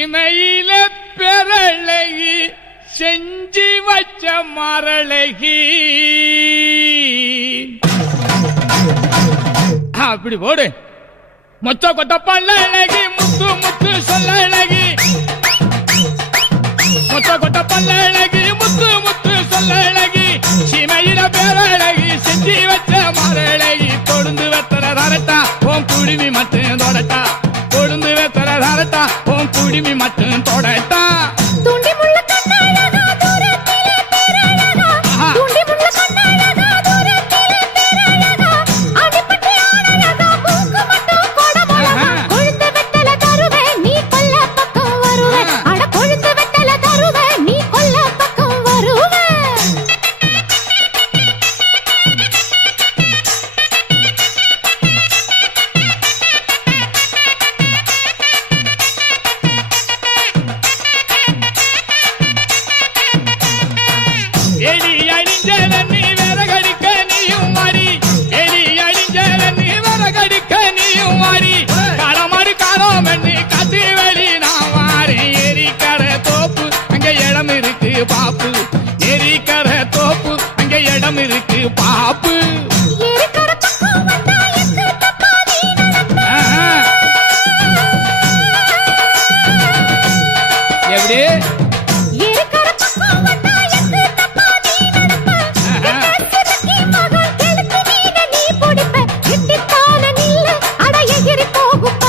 திணையில பெறழகி செஞ்சி வச்ச மரழகி அப்படி போடு. மொத்த கொத்த பல்லழகி முத்து முத்து சொல்ல அழகி. மொத்த கொத்த பல்லழகி முத்து முத்து சொல்ல அழகி. சிமையில பேரழகி செஞ்சி வச்ச மரழகி பொடுந்து வெத்தர தரட்டா ஓம் குருவி மட்டும் தொடட்டா ஆப்பு. எப்படி?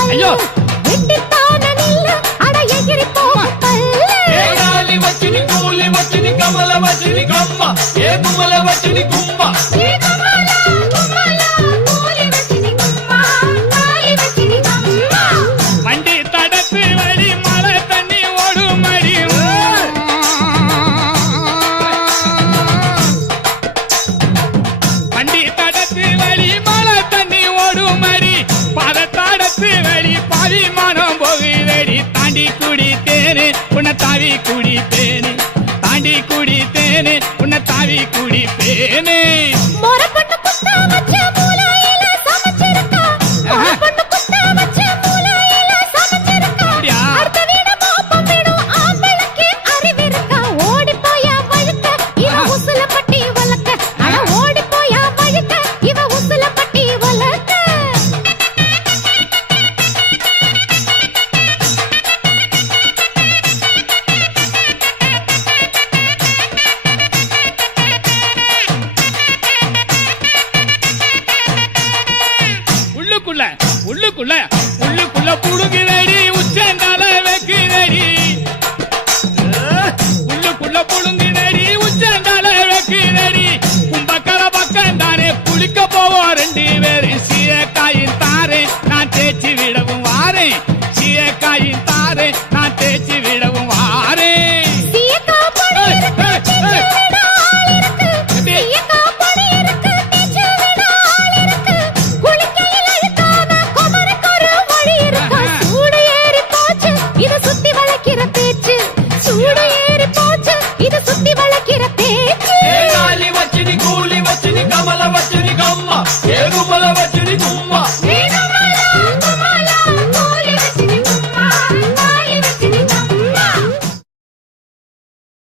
ஐயோ. Come on. உன்னை தாவி குடிப்பேனே தாண்டி குடித்தேனே உன்னை தாவி குடிப்பேனே. உள்ளுக்குள்ள உள்ளுக்குள்ள புடுங்கிலே